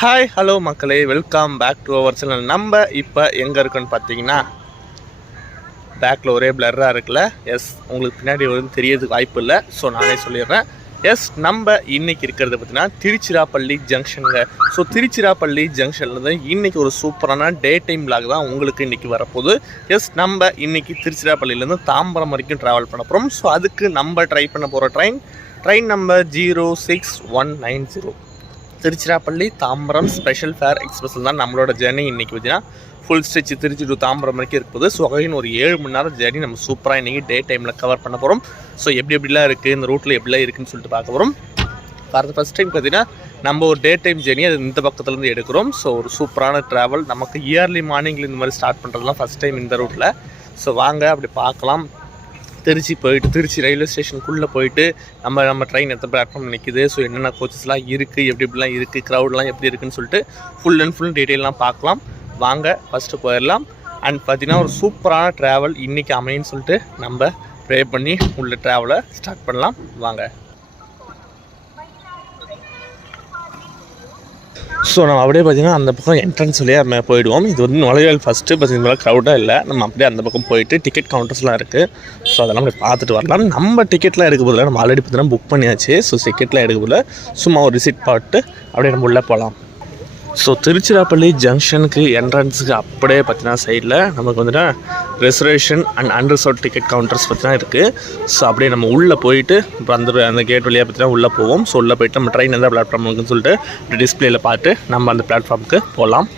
Hi hello மக்களே, welcome back to our channel. நம்ம இப்போ எங்கே இருக்குன்னு பார்த்தீங்கன்னா, பேக்கில் ஒரே பிளர்ராக இருக்குல்ல. எஸ், உங்களுக்கு பின்னாடி வந்து தெரியறதுக்கு வாய்ப்பு இல்லை, ஸோ நானே சொல்லிடுறேன். எஸ், நம்ம இன்றைக்கி இருக்கிறத பார்த்தீங்கன்னா திருச்சிராப்பள்ளி ஜங்ஷனுங்க. ஸோ திருச்சிராப்பள்ளி ஜங்ஷன்லேருந்து இன்றைக்கி ஒரு சூப்பரான டே டைம் விளாக் தான் உங்களுக்கு இன்றைக்கி வரப்போகுது. எஸ், நம்ம இன்றைக்கி திருச்சிராப்பள்ளியிலேருந்து தாம்பரம் வரைக்கும் ட்ராவல் பண்ண போகிறோம். ஸோ அதுக்கு நம்ம ட்ரை பண்ண போகிற train number 06190 Tiruchirappalli Tambaram special fare எக்ஸ்பிரஸில் தான் நம்மளோட ஜேர்னி இன்றைக்கி பார்த்தீங்கன்னா full stretch Trichy to Tambaram வரைக்கும் இருக்குது. ஸோ அகைன் ஒரு 7 மணி நேரம் ஜேர்னி நம்ம சூப்பராக இன்றைக்கி டே டைமில் கவர் பண்ண போகிறோம். ஸோ எப்படிலாம் இருக்குது, இந்த ரூட்டில் எப்படிலாம் இருக்குதுன்னு சொல்லிட்டு பார்க்க போகிறோம். ஃபர்ஸ்ட் டைம் பார்த்தீங்கன்னா நம்ம ஒரு டே டைம் ஜேர்னி அது இந்த பக்கத்துலேருந்து எடுக்கிறோம். ஸோ ஒரு சூப்பரான ட்ராவல் நமக்கு இயர்லி மார்னிங்கில் இந்த மாதிரி ஸ்டார்ட் பண்ணுறதுலாம் ஃபஸ்ட் டைம் இந்த ரூட்டில். ஸோ வாங்க அப்படி பார்க்கலாம். திருச்சி போயிட்டு திருச்சி ரயில்வே ஸ்டேஷனுக்குள்ளே போயிட்டு நம்ம ட்ரெயின் எத்தனை பிளாட்ஃபார்ம் நிற்கிது, ஸோ என்னென்ன கோச்சஸ்லாம் இருக்குது, எப்படிலாம் இருக்குது, க்ரௌட்லாம் எப்படி இருக்குதுன்னு சொல்லிட்டு ஃபுல் டீட்டெயிலாம் பார்க்கலாம். வாங்க ஃபஸ்ட்டு போயிடலாம். அண்ட் பார்த்திங்கன்னா ஒரு சூப்பரான ட்ராவல் இன்றைக்கி அமைன்னு சொல்லிட்டு நம்ம ப்ரே பண்ணி உள்ள ட்ராவலை ஸ்டார்ட் பண்ணலாம். வாங்க. ஸோ நம்ம அப்படியே பார்த்திங்கன்னா அந்த பக்கம் என்ட்ரன்ஸ் வழியாக நம்ம போயிடுவோம். இது வந்து நுழைவாயில் ஃபஸ்ட்டு பார்த்திங்கன்னா க்ரௌடாக இல்லை. நம்ம அப்படியே அந்த பக்கம் போயிட்டு டிக்கெட் கவுண்டர்ஸ்லாம் இருக்குது. ஸோ அதெல்லாம் அப்படியே பார்த்துட்டு வரலாம். நம்ம டிக்கெட்லாம் எடுக்க போதில்லை, நம்ம ஆல்ரெடி பார்த்திங்கன்னா புக் பண்ணியாச்சு. ஸோ டிக்கெட்லாம் எடுக்க போதில்லை, சும்மா ஒரு ரிசிட் பார்த்து அப்படியே நம்ம உள்ளே போகலாம். ஸோ திருச்சிராப்பள்ளி ஜங்ஷனுக்கு என்ட்ரன்ஸுக்கு அப்படியே பார்த்தீங்கன்னா சைடில் நமக்கு வந்துட்டு reservation and unreserved ticket counters பார்த்தீங்கன்னா இருக்குது. ஸோ அப்படியே நம்ம உள்ளே போயிட்டு இப்போ அந்த கேட் வழியாக பார்த்தீங்கன்னா உள்ளே போவோம். ஸோ உள்ளே போயிட்டு நம்ம ட்ரெயின் எந்த பிளாட்ஃபார்ம் இருக்குன்னு சொல்லிட்டு இப்படி டிஸ்பிளேயில் பார்த்து நம்ம அந்த பிளாட்ஃபார்முக்கு போகலாம்.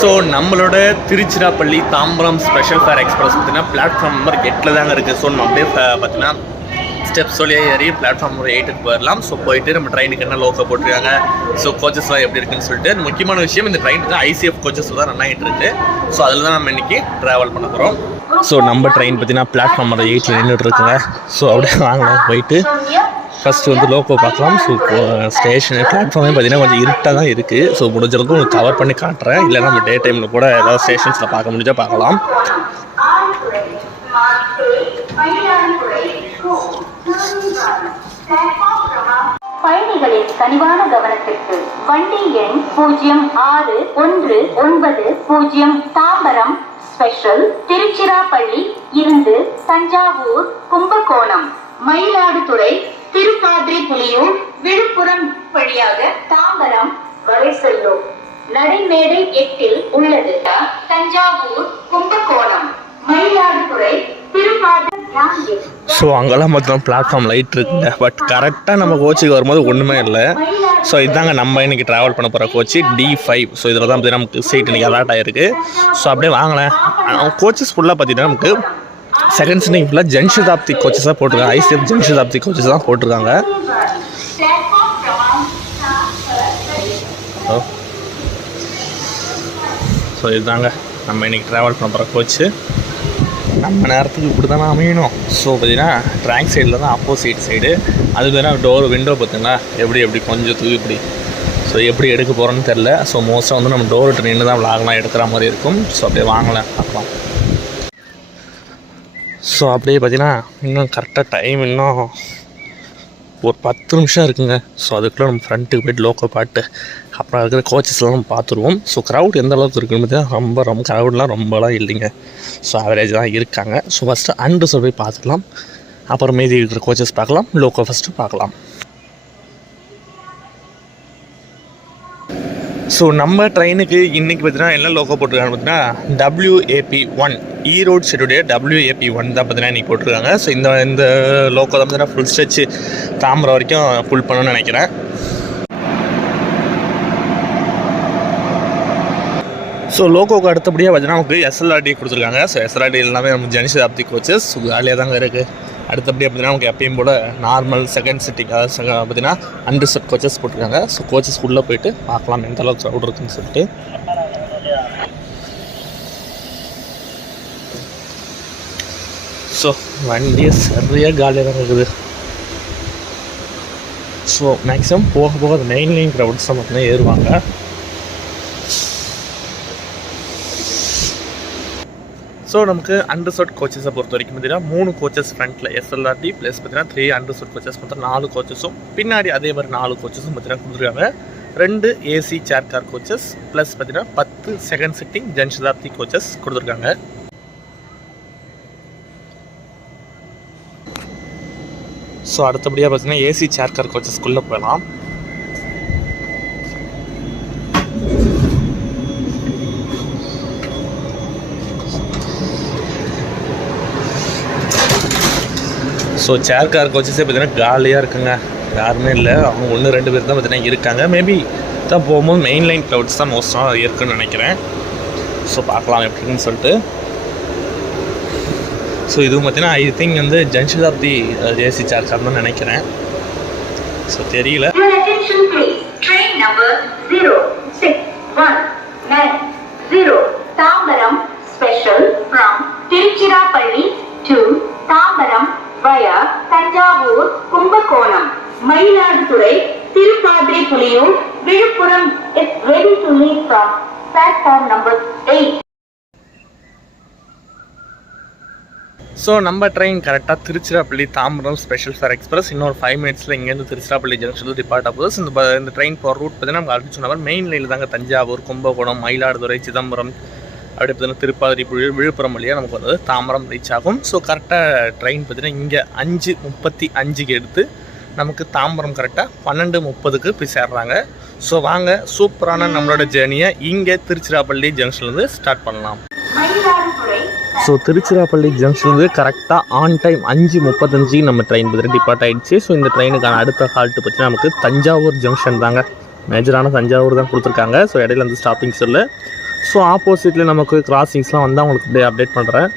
ஸோ நம்மளோட Tiruchirappalli Tambaram special fare express பார்த்தீங்கன்னா பிளாட்ஃபார்ம் நம்பர் 8 தாங்க இருக்குது. ஸோ நம்ம அப்படியே பார்த்தீங்கன்னா ஸ்டெப்ஸ் வழியாக ஏறி பிளாட்ஃபார்ம் நம்பர் 8க்கு போயிடலாம். ஸோ போயிட்டு நம்ம ட்ரெயினுக்கு என்ன லோக்கோ போட்டிருக்காங்க, ஸோ கோச்சஸ்லாம் எப்படி இருக்குன்னு சொல்லிட்டு. முக்கியமான விஷயம், இந்த ட்ரெயினுக்கு ஐசிஎஃப் கோச்சஸ் தான் ரன் ஆகிட்டு இருக்குது. ஸோ அதில் தான் நம்ம இன்றைக்கி ட்ராவல் பண்ண போகிறோம். ஸோ நம்ம ட்ரெயின் பார்த்தீங்கன்னா பிளாட்ஃபார்ம் நம்பர் 8ல் நின்றுட்டு இருக்குங்க. ஸோ அப்படியே வாங்கலாம் போயிட்டு ஃபஸ்ட்டு வந்து லோக்கோ பார்க்கலாம். ஸோ ஸ்டேஷன் பிளாட்ஃபார்மே பார்த்தீங்கன்னா கொஞ்சம் இருட்டாக தான் இருக்குது. ஸோ முடிஞ்சளவுக்கு உங்களுக்கு கவர் பண்ணி காட்டுறேன். இல்லை நம்ம டே டைமில் கூட ஏதாவது ஸ்டேஷன்ஸில் பார்க்க முடிஞ்சால் பார்க்கலாம். பயணிகளின் கனிவான கவனத்திற்கு வண்டி எண் 0619 தாம்பரம் ஸ்பெஷல் திருச்சிராப்பள்ளி இருந்து தஞ்சாவூர், கும்பகோணம், மயிலாடுதுறை, திருப்பாதிரிப்புலியூர், விழுப்புரம் வழியாக தாம்பரம் வரை செல்லும். நடைமேடை 8ல் உள்ளது. தஞ்சாவூர், கும்பகோணம், மயிலாடுதுறை, ஸோ அங்கெல்லாம் மொத்தம் பிளாட்ஃபார்ம் லைட் இருக்குங்க. பட் கரெக்டாக நம்ம கோச்சுக்கு வரும்போது ஒன்றுமே இல்லை. ஸோ இதுதாங்க நம்ம இன்றைக்கி ட்ராவல் பண்ண போகிற கோச்சு D5. ஸோ இதில் தான் பார்த்தீங்கன்னா நமக்கு சீட் இன்றைக்கி அலாட் ஆகிருக்கு. ஸோ அப்படியே வாங்கலேன். கோச்சஸ் ஃபுல்லாக பார்த்தீங்கன்னா நமக்கு செகண்ட் ஸ்டேஜ் ஃபுல்லாக ஜன்ஷதாப்தி கோச்சஸாக போட்டிருக்காங்க. ஐசிஎஃப் ஜன்ஷதாப்தி கோச்சஸ் தான் போட்டிருக்காங்க. ஸோ இதுதாங்க நம்ம இன்றைக்கி ட்ராவல் பண்ண போகிற கோச்சு. நம்ம நேரத்துக்கு இப்படி தானே அமையணும். ஸோ பார்த்தீங்கன்னா ட்ராக் சைடில் தான் ஆப்போசிட் சைடு. அது பார்த்தீங்கன்னா விண்டோ பார்த்திங்களா எப்படி கொஞ்சம் இப்படி. ஸோ எப்படி எடுக்க போகிறோன்னு தெரில. ஸோ மோஸ்ட்டாக வந்து நம்ம டோர் விட்டு நின்று தான் விளாக்லாம் எடுக்கிற மாதிரி இருக்கும். ஸோ அப்படியே வாங்கலாம் பார்க்கலாம். ஸோ அப்படியே பார்த்தீங்கன்னா இன்னும் கரெக்டாக டைம் இன்னும் ஒரு 10 நிமிஷம் இருக்குங்க. ஸோ அதுக்குள்ளே நம்ம ஃப்ரண்ட்டுக்கு போய்ட்டு லோக்கல் பாட்டு அப்புறம் இருக்கிற கோச்சஸ்லாம் நம்ம பார்த்துருவோம். ஸோ க்ரௌட் எந்த அளவுக்கு இருக்குன்னு பார்த்தீங்கன்னா ரொம்ப க்ரௌட்லாம் ரொம்பலாம் இல்லைங்க. ஸோ ஆவரேஜ் தான் இருக்காங்க. ஸோ ஃபஸ்ட்டு அன்ரிசர்வ் போய் பார்த்துக்கலாம், அப்புறம் மீதி இருக்கிற கோச்சஸ் பார்க்கலாம், லோக்கல் ஃபஸ்ட்டு பார்க்கலாம். ஸோ நம்ம ட்ரெயினுக்கு இன்றைக்கி பார்த்தீங்கன்னா என்ன லோக்கோ போட்டிருக்காங்க பார்த்தீங்கன்னா WAP1 ஈரோடு ஷெட்டுடைய WAP1 தான் பார்த்தீங்கன்னா இன்றைக்கி போட்டிருக்காங்க. ஸோ இந்த லோக்கோ தான் பார்த்தீங்கன்னா ஃபுல் ஸ்ட்ரெச் தாம்பரம் வரைக்கும் ஃபுல் பண்ணணும்னு நினைக்கிறேன். ஸோ லோக்கோக்கு அடுத்தபடியாக பார்த்தீங்கன்னா நமக்கு SLRT கொடுத்துருக்காங்க. ஸோ SLRT எல்லாமே நமக்கு ஜன்ஷதாப்தி கோச்சஸ் ஜாலியாக தாங்க இருக்குது. அடுத்தபடியாக பார்த்தீங்கன்னா நமக்கு எப்பயும் போல் நார்மல் செகண்ட் சிட்டிங் அதாவது பார்த்தீங்கன்னா அன்ரிசர்வ் கோச்சஸ் போட்டிருக்காங்க. ஸோ கோச்சஸ் உள்ளே போயிட்டு பார்க்கலாம் எந்த அளவுக்கு க்ரௌட் இருக்குன்னு சொல்லிட்டு. ஸோ வண்டியை சரியாக காலியாக தான் இருக்குது. ஸோ மேக்ஸிமம் போக அந்த மெயின் லைன் க்ரௌட்ஸ் தான் பார்த்தீங்கன்னா ஏறுவாங்க. ஸோ நமக்கு அண்டர்சோட் கோச்சஸை பொறுத்த வரைக்கும் பார்த்தீங்கன்னா 3 கோச்சஸ் ஃப்ரண்ட்டில் SLRT ப்ளஸ் பார்த்தீங்கன்னா 3 அண்டர்சோட் கோச்சஸ் மொத்தம் 4 கோச்சஸும் பின்னாடி அதே மாதிரி 4 கோச்சஸும் பார்த்தீங்கன்னா கொடுத்துருக்காங்க. 2 AC chair car coaches plus பார்த்தீங்கன்னா 10 செகண்ட் சிட்டிங் ஜன்சதாப்தி கோச்சஸ் கொடுத்துருக்காங்க. ஸோ அடுத்தபடியாக பார்த்தீங்கன்னா AC சேர் கார் கோச்சஸ்க்குள்ளே போகலாம். ஸோ சேர் கார் கோச்சஸே பார்த்தீங்கன்னா காலியாக இருக்குங்க, யாருமே இல்லை. அவங்க 1-2 பேர் தான் பார்த்தீங்கன்னா இருக்காங்க. மேபி தான் போகும்போது மெயின் லைன் க்ளவுட்ஸ் தான் மோஸ்ட்டாக இருக்குன்னு நினைக்கிறேன். ஸோ பார்க்கலாம் எப்படின்னு சொல்லிட்டு. ஸோ இதுவும் பார்த்தீங்கன்னா ஐ திங்க் வந்து ஜன்சதாப்தி AC சேர் கார் தான் நினைக்கிறேன். ஸோ தெரியல. Train number 0619 Tambaram special from Tiruchirappalli to Tambaram via Thanjavur Kumbakonam Mayiladuthurai Tiruppadiripuliyur Villupuram is ready to leave from platform number 8. So நம்ம ட்ரெயின் கரெக்டாக Tiruchirappalli Tambaram special fare express இன்னொரு 5 மினிட்ஸில் இங்கேருந்து திருச்சிராப்பள்ளி ஜங்ஷன் டிபார்ட் ஆகுது. இந்த ட்ரெயின் போகிற ரூட் பார்த்தீங்கன்னா நமக்கு ஆல்ரெடி சொன்ன மாதிரி மெயின் லைனில் தாங்க தஞ்சாவூர் கும்பகோணம் மயிலாடுதுறை சிதம்பரம் அப்படி பார்த்தீங்கன்னா திருப்பாதிரி விழுப்புரம் வழியாக நமக்கு வந்து தாம்பரம் ரீச் ஆகும். ஸோ கரெக்டாக ட்ரெயின் பார்த்தீங்கன்னா இங்கே 5:35 எடுத்து நமக்கு தாம்பரம் கரெக்டாக 12:30 போய் சேர்றாங்க. ஸோ வாங்க சூப்பரான நம்மளோட ஜேர்னியை இங்கே திருச்சிராப்பள்ளி ஜங்ஷன்லேருந்து ஸ்டார்ட் பண்ணலாம். ஸோ திருச்சிராப்பள்ளி ஜங்ஷன்லேருந்து கரெக்டாக ஆன் டைம் 5:35 நம்ம ட்ரெயின் பார்த்தீங்கன்னா டிபார்ட் ஆகிடுச்சு. ஸோ இந்த ட்ரெயினுக்கான அடுத்த ஹால்ட்டு பார்த்தீங்கன்னா நமக்கு தஞ்சாவூர் ஜங்ஷன் தாங்க. மேஜரான தஞ்சாவூர் தான் கொடுத்துருக்காங்க. ஸோ இடையில வந்து ஸ்டாப்பிங்ஸ் இல்லை. ஸோ ஆப்போசிட்டில் நமக்கு கிராசிங்ஸ்லாம் வந்து அவங்களுக்கு அப்படியே அப்டேட் பண்ணுறேன்.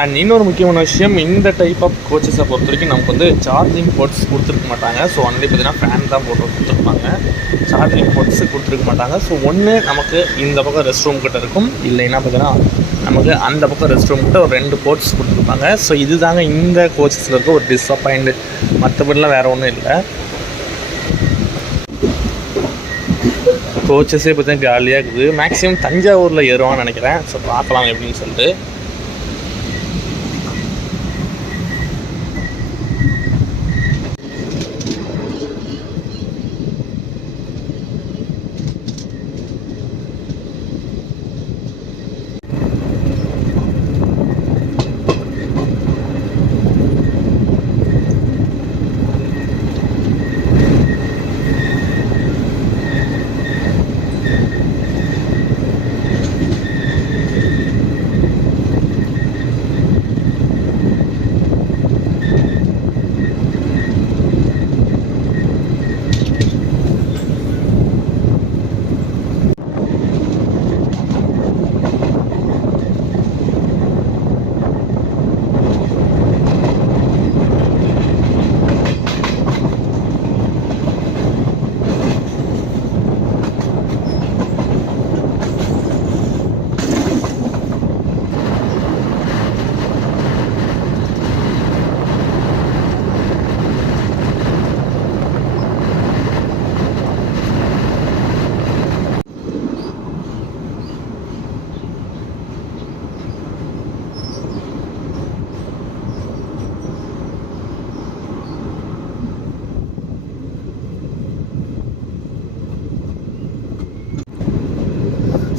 அண்ட் இன்னொரு முக்கியமான விஷயம், இந்த டைப் ஆஃப் கோச்சஸை பொறுத்த வரைக்கும் நமக்கு வந்து சார்ஜிங் போர்ட்ஸ் கொடுத்துருக்க மாட்டாங்க. ஸோ வந்து பார்த்தீங்கன்னா ஃபேன் தான் போட்டு கொடுத்துருப்பாங்க, சார்ஜிங் போர்ட்ஸு கொடுத்துருக்க மாட்டாங்க. ஸோ ஒன்று நமக்கு இந்த பக்கம் ரெஸ்ட் ரூம் கிட்ட இருக்கும், இல்லைன்னா பார்த்தீங்கன்னா நமக்கு அந்த பக்கம் ரெஸ்ட் ரூம் கிட்ட ஒரு 2 போர்ட்ஸ் கொடுத்துருப்பாங்க. ஸோ இது தாங்க இந்த கோச்சஸில் இருக்க ஒரு டிஸப்பாயிண்ட், மற்றபடிலாம் வேறு ஒன்றும் இல்லை. கோச்சஸே பார்த்தீங்கன்னா காலியாக இருக்குது. மேக்ஸிமம் தஞ்சாவூரில் ஏறுவான்னு நினைக்கிறேன். ஸோ பார்க்கலாம் எப்படின்னு சொல்லிட்டு.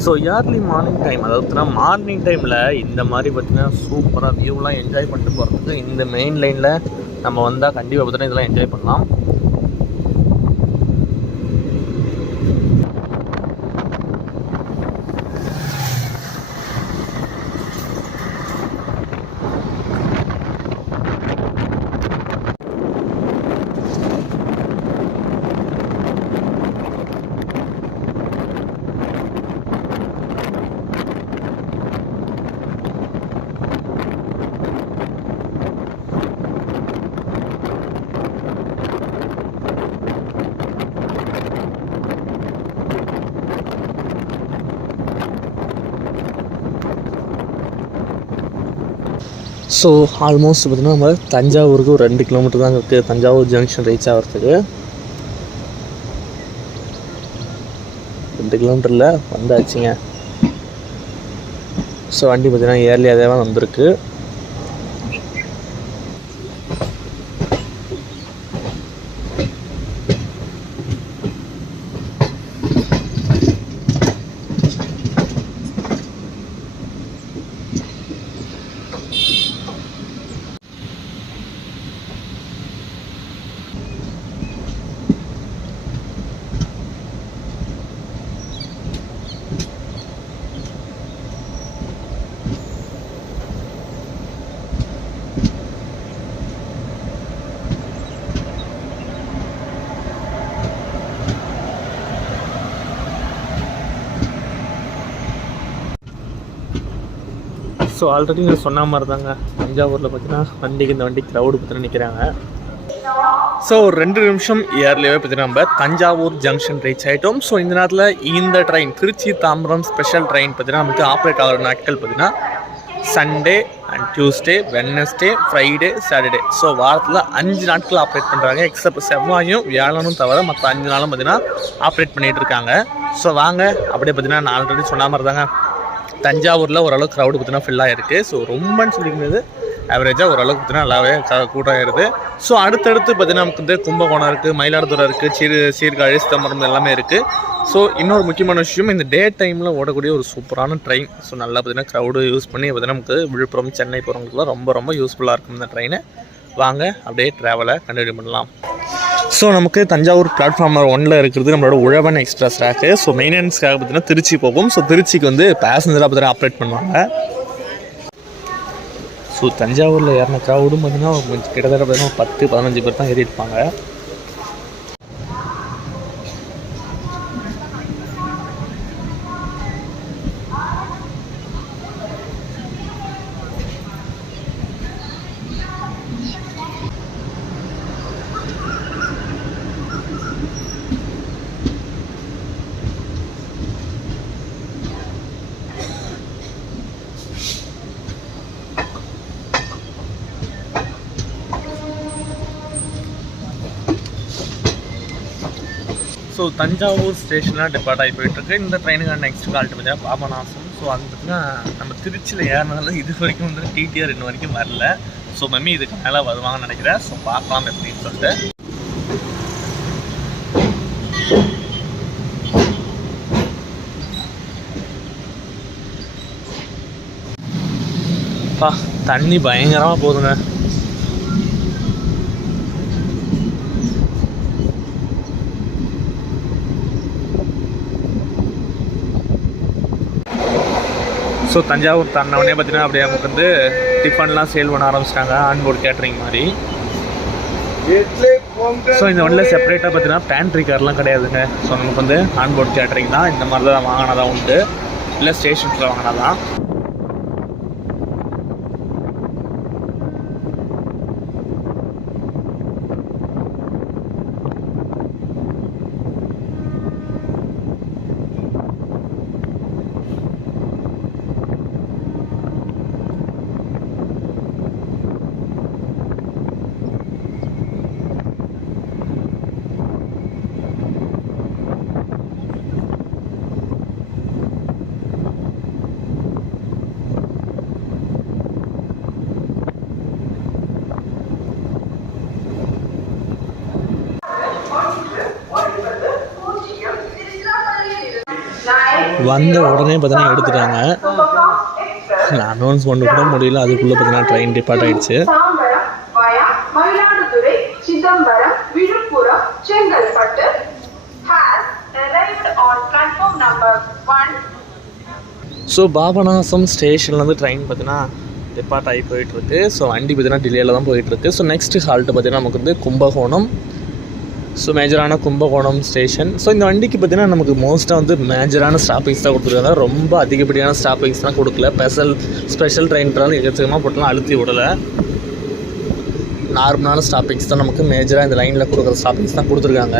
ஸோ இயர்லி மார்னிங் டைம், அதாவது மார்னிங் டைமில் இந்த மாதிரி பார்த்திங்கன்னா சூப்பராக வியூலாம் என்ஜாய் பண்ணிட்டு போகிறதுக்கு இந்த மெயின் லைனில் நம்ம வந்தால் கண்டிப்பாக பார்த்திங்கன்னா இதெல்லாம் என்ஜாய் பண்ணலாம். ஸோ ஆல்மோஸ்ட் பார்த்திங்கன்னா நம்ம தஞ்சாவூருக்கு ஒரு 2 கிலோமீட்டர் தான் இருக்குது தஞ்சாவூர் ஜங்ஷன் ரீச் ஆகிறதுக்கு. 2 கிலோமீட்டரில் வந்தாச்சுங்க. ஸோ வண்டி பார்த்திங்கன்னா ஏர்லியாக தான் வந்திருக்கு. ஸோ ஆல்ரெடி நான் சொன்ன மாதிரி தாங்க தஞ்சாவூரில் பார்த்தீங்கன்னா இந்த வண்டி க்ரௌடு பார்த்தினா நிற்கிறாங்க. ஸோ ஒரு 2 நிமிஷம் ஏர்லியாகவே பார்த்தீங்கன்னா நம்ம தஞ்சாவூர் ஜங்ஷன் ரீச் ஆகிட்டோம். ஸோ இந்த நேரத்தில் இந்த train Trichy Tambaram special train பார்த்தீங்கன்னா நமக்கு ஆப்ரேட் ஆகிற நாட்கள் பார்த்தீங்கன்னா Sunday and Tuesday, Wednesday, Friday, Saturday. So வாரத்தில் 5 நாட்கள் ஆப்ரேட் பண்ணுறாங்க. எக்ஸப்ட் செவ்வாயும் வியாழனும் தவிர மற்ற 5 நாளும் பார்த்தீங்கன்னா ஆப்ரேட் பண்ணிகிட்டு இருக்காங்க. ஸோ வாங்க அப்படியே பார்த்தீங்கன்னா நான் ஆல்ரெடி சொன்ன மாதிரி தாங்க தஞ்சாவூரில் ஓரளவுக்கு க்ரௌடு பார்த்தீங்கன்னா ஃபில்லாக இருக்குது. ஸோ ரொம்பன்னு சொல்லிக்கிறது ஆவரேஜாக ஓரளவுக்கு பார்த்தீங்கன்னா நல்லாவே கூட்டம் ஆயிடுது. ஸோ அடுத்தடுத்து பார்த்தீங்கன்னா நமக்கு வந்து கும்பகோணம் இருக்குது, மயிலாடுதுறை இருக்குது, சீர்காழி, சிதம்பரம் எல்லாமே இருக்குது. ஸோ இன்னொரு முக்கியமான விஷயம், இந்த டே டைமில் ஓடக்கூடிய ஒரு சூப்பரான ட்ரெயின். ஸோ நல்லா பார்த்தீங்கன்னா க்ரௌடு யூஸ் பண்ணி பார்த்தீங்கன்னா நமக்கு விழுப்புரம், சென்னை போகிறவங்களுக்குலாம் ரொம்ப ரொம்ப யூஸ்ஃபுல்லாக இருக்கும் இந்த ட்ரெயினை. வாங்க அப்படியே ட்ராவலை கண்டினியூ பண்ணலாம். ஸோ நமக்கு தஞ்சாவூர் பிளாட்ஃபார்ம் 1 இருக்கிறது நம்மளோட உழவன் எக்ஸ்பிரஸ் ட்ராக்கு. ஸோ மெயின்டெனன்ஸ்க்காக பார்த்தீங்கன்னா திருச்சி போகும். ஸோ திருச்சிக்கு வந்து பேசஞ்சராக பார்த்தீங்கன்னா ஆப்ரேட் பண்ணுவாங்க. ஸோ தஞ்சாவூரில் ஏறின க்ரௌடும் பார்த்தீங்கன்னா கிட்டத்தட்ட பார்த்தீங்கன்னா 10-15 பேர் தான் ஏறியிருப்பாங்க. ஸோ தஞ்சாவூர் ஸ்டேஷனில் டிபார்ட் ஆகி போயிட்டுருக்கு. இந்த ட்ரெயினுக்கான நெக்ஸ்ட் கால்ட்டு பார்த்தீங்கன்னா பாபநாசம். ஸோ அது பார்த்திங்கன்னா நம்ம திருச்சியில் ஏறினதால இது வரைக்கும் வந்து டிடிஆர் இன்னும் வரைக்கும் வரல. ஸோ மம்மி இதுக்கு மேலே வருவாங்கன்னு நினைக்கிறேன். ஸோ பார்க்கலாம் எப்படின்னு சொல்லிட்டு. தண்ணி பயங்கரமாக போகுதுங்க. ஸோ தஞ்சாவூர் தன்னவனே பார்த்தீங்கன்னா அப்படியே நமக்கு வந்து டிஃபன்லாம் சேல் பண்ண ஆரம்பிச்சிட்டாங்க, ஆன்போர்ட் கேட்ரிங் மாதிரி. ஸோ இந்த வண்டியில் செப்பரேட்டாக பார்த்தீங்கன்னா பேண்ட்ரி கார்லாம் கிடையாதுங்க. ஸோ நமக்கு வந்து ஆன்போர்ட் கேட்ரிங் தான். இந்த மாதிரி தான் வாங்கினதான் உண்டு, இல்லை ஸ்டேஷன்ஸில் வாங்கினதான். வந்த உடனே பார்த்தீங்கன்னா எடுத்துட்டாங்க. நான் அனௌன்ஸ் பண்ண கூட முடியல, அதுக்குள்ளே பார்த்தீங்கன்னா ட்ரெயின் டிபார்ட் ஆகிடுச்சு. Mayiladuthurai, Chidambaram, Villupuram, Chengalpattu has arrived on platform number 1. So Papanasam ஸ்டேஷன்லேருந்து ட்ரெயின் பார்த்தீங்கன்னா டிபார்ட் ஆகி போயிட்டுருக்கு. ஸோ வண்டி பார்த்தீங்கன்னா டிலேயில் தான் போயிட்டுருக்கு. ஸோ நெக்ஸ்ட் ஹால்ட்டு பார்த்தீங்கன்னா நமக்கு வந்து கும்பகோணம். ஸோ மேஜரான கும்பகோணம் ஸ்டேஷன். ஸோ இந்த வண்டிக்கு பார்த்தீங்கன்னா நமக்கு மோஸ்ட்டாக வந்து மேஜரான ஸ்டாப்பிங்ஸ் தான் கொடுத்துருக்காங்க. ரொம்ப அதிகப்படியான ஸ்டாப்பிங்ஸ் தான் கொடுக்கல. ஸ்பெஷல் ட்ரெயின்றாலும் எக்கச்சக்கமாக போட்டலாம் அழுத்தி விடலை. நார்மலான ஸ்டாப்பிங்ஸ் தான் நமக்கு மேஜராக இந்த லைனில் கொடுக்குற ஸ்டாப்பிங்ஸ் தான் கொடுத்துருக்காங்க.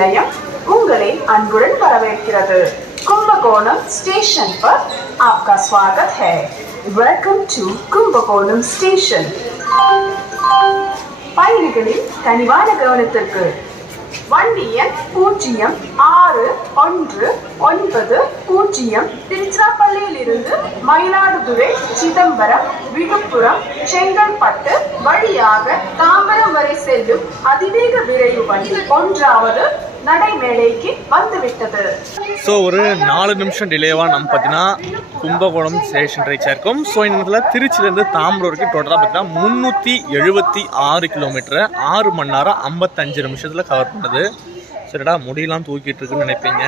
நிலையம் உங்களை அன்புடன் வரவேற்கிறது. கும்பகோணம் ஸ்டேஷன் पर आपका स्वागत है. Welcome to Kumbakonam station. பயணிகளின் கனிவான கவனத்திற்கு வண்டி எண் 0619 திருச்சிராப்பள்ளியில் இருந்து மயிலாடுதுறை, சிதம்பரம், விழுப்புரம், செங்கல்பட்டு வழியாக தாம்பரம் வரை செல்லும் அதிவேக விரைவு வண்டி 1வது நடைமேடைக்கு வந்துவிட்டது. ஸோ ஒரு 4 நிமிஷம் டிலேவாக நம்ம பார்த்தீங்கன்னா கும்பகோணம் ஸ்டேஷன் ரீச் ஆயிருக்கும். ஸோ இந்த இடத்துல திருச்சியிலேருந்து தாம்பரம் வரைக்கும் டோட்டலாக பார்த்தீங்கன்னா 376 கிலோமீட்டர் 6 மணி நேரம் 55 நிமிஷத்தில் கவர் பண்ணுது. சரிடா, முடியெல்லாம் தூக்கிட்டு இருக்குன்னு நினைப்பீங்க.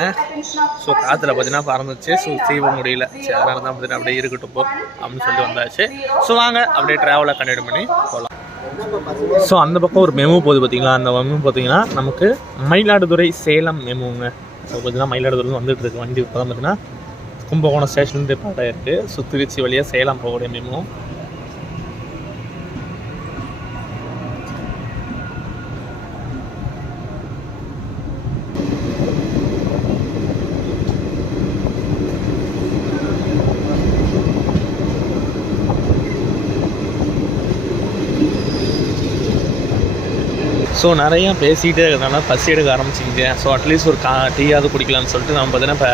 ஸோ காற்றுல பார்த்தீங்கன்னா பறந்துச்சு. ஸோ செய்ய முடியல. சரி, அதனால தான் பார்த்தீங்கன்னா அப்படியே இருக்கட்டும் போ அப்படின்னு சொல்லிட்டு வந்தாச்சு. ஸோ வாங்க அப்படியே ட்ராவலை கண்டினியூ பண்ணி போகலாம். ஸோ அந்த பக்கம் ஒரு மெமு போகுது பார்த்தீங்களா, அந்த மெமு பார்த்தீங்கன்னா நமக்கு மயிலாடுதுறை சேலம் மெமுங்க. ஸோ பார்த்தீங்கன்னா மயிலாடுதுறை வந்துட்டு இருக்கு வண்டி. இப்போ தான் பார்த்தீங்கன்னா கும்பகோணம் ஸ்டேஷன்லேருந்து பாட்டாக இருக்குது. ஸோ திருச்சி வழியாக சேலம் போகக்கூடிய மெமு. ஸோ நிறையா பேசிகிட்டே இருக்கிறதுனால பசி எடுக்க ஆரம்பிச்சிக்கிட்டேன். ஸோ அட்லீஸ்ட் ஒரு டீயாவது குடிக்கலான்னு சொல்லிட்டு நம்ம பார்த்தீங்கன்னா இப்போ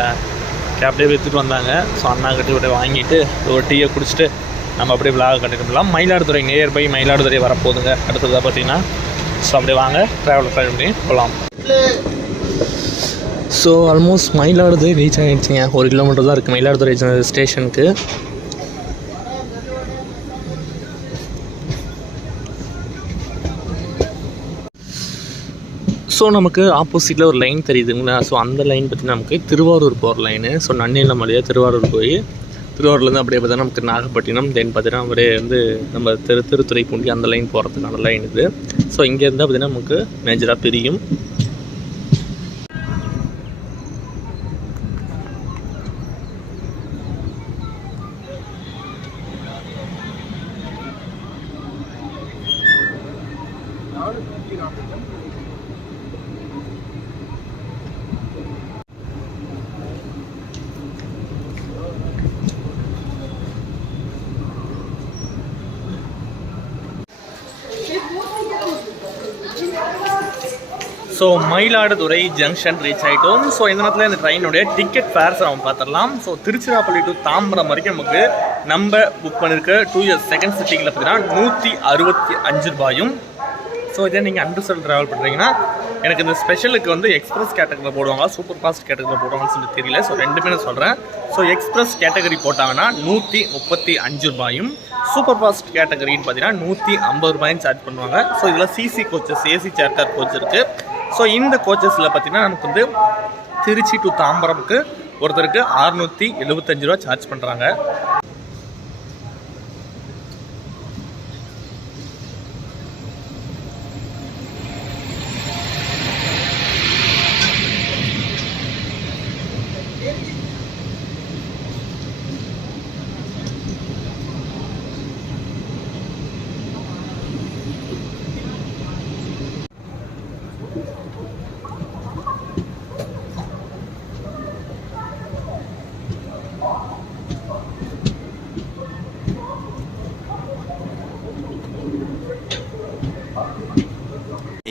கேப்லேயே எடுத்துகிட்டு வந்தாங்க. ஸோ அண்ணா கிட்ட விட வாங்கிட்டு ஒரு டீயை குடிச்சிட்டு நம்ம அப்படியே விளாக கண்டினியூ பண்ணலாம். மயிலாடுதுறை நியர்பை மயிலாடுதுறை வரப்போகுதுங்க அடுத்ததாக பார்த்தீங்கன்னா. ஸோ அப்படியே வாங்க ட்ராவல் பண்ணி போகலாம். ஸோ ஆல்மோஸ்ட் மயிலாடுதுறை ரீச் ஆகிடுச்சிங்க. 1 கிலோமீட்டர் தான் இருக்குது மயிலாடுதுறை ஸ்டேஷனுக்கு. ஸோ நமக்கு ஆப்போசிட்டில் ஒரு லைன் தெரியுதுங்களா. ஸோ அந்த லைன் பார்த்திங்கன்னா நமக்கு திருவாரூர் போகிற லைனு. ஸோ நன்னிலம் வழியாக திருவாரூர் போய் திருவாரூர்லேருந்து அப்படியே பார்த்தீங்கன்னா நமக்கு நாகப்பட்டினம், தென் பார்த்தீங்கன்னா அப்படியே வந்து நம்ம திருத்துறைப்பூண்டி அந்த லைன் போகிறதுக்கான லைன் இது. ஸோ இங்கேருந்து பார்த்திங்கன்னா நமக்கு மேஜராக பிரியும். ஸோ மயிலாடுதுறை ஜங்ஷன் ரீச் ஆகிட்டோம். ஸோ இந்த நேரத்தில் இந்த ட்ரெயினுடைய டிக்கெட் ஃபேர்ஸ் நம்ம பார்த்துடலாம். ஸோ திருச்சிராப்பள்ளி டு தாம்பரம் வரைக்கும் நமக்கு நம்ம புக் பண்ணியிருக்க 2 இயர்ஸ் செகண்ட் சிட்டிங்கில் பார்த்தீங்கன்னா 165 ரூபாயும். ஸோ இதே நீங்கள் அண்டர்ஸ்டாண்ட் ட்ராவல் பண்ணுறீங்கன்னா எனக்கு இந்த ஸ்பெஷலுக்கு வந்து எக்ஸ்பிரஸ் கேட்டகரியில் போடுவாங்க, சூப்பர் ஃபாஸ்ட் கேட்டகரியில் போடுவாங்கன்னு சொல்லி தெரியல. ஸோ ரெண்டுமே நான் சொல்கிறேன். ஸோ எக்ஸ்பிரஸ் கேட்டகரி போட்டாங்கன்னா 135 ரூபாயும், சூப்பர் ஃபாஸ்ட் கேட்டகரின்னு பார்த்தீங்கன்னா 150 ரூபாயும் சார்ஜ் பண்ணுவாங்க. ஸோ இதில் சிசி கோச்சஸ், ஏசி சேர்க்கார் கோச் இருக்குது. ஸோ இந்த கோச்சஸில் பார்த்திங்கன்னா நமக்கு வந்து திருச்சி டு தாம்பரமுக்கு ஒருத்தருக்கு 675 ரூபா சார்ஜ் பண்ணுறாங்க.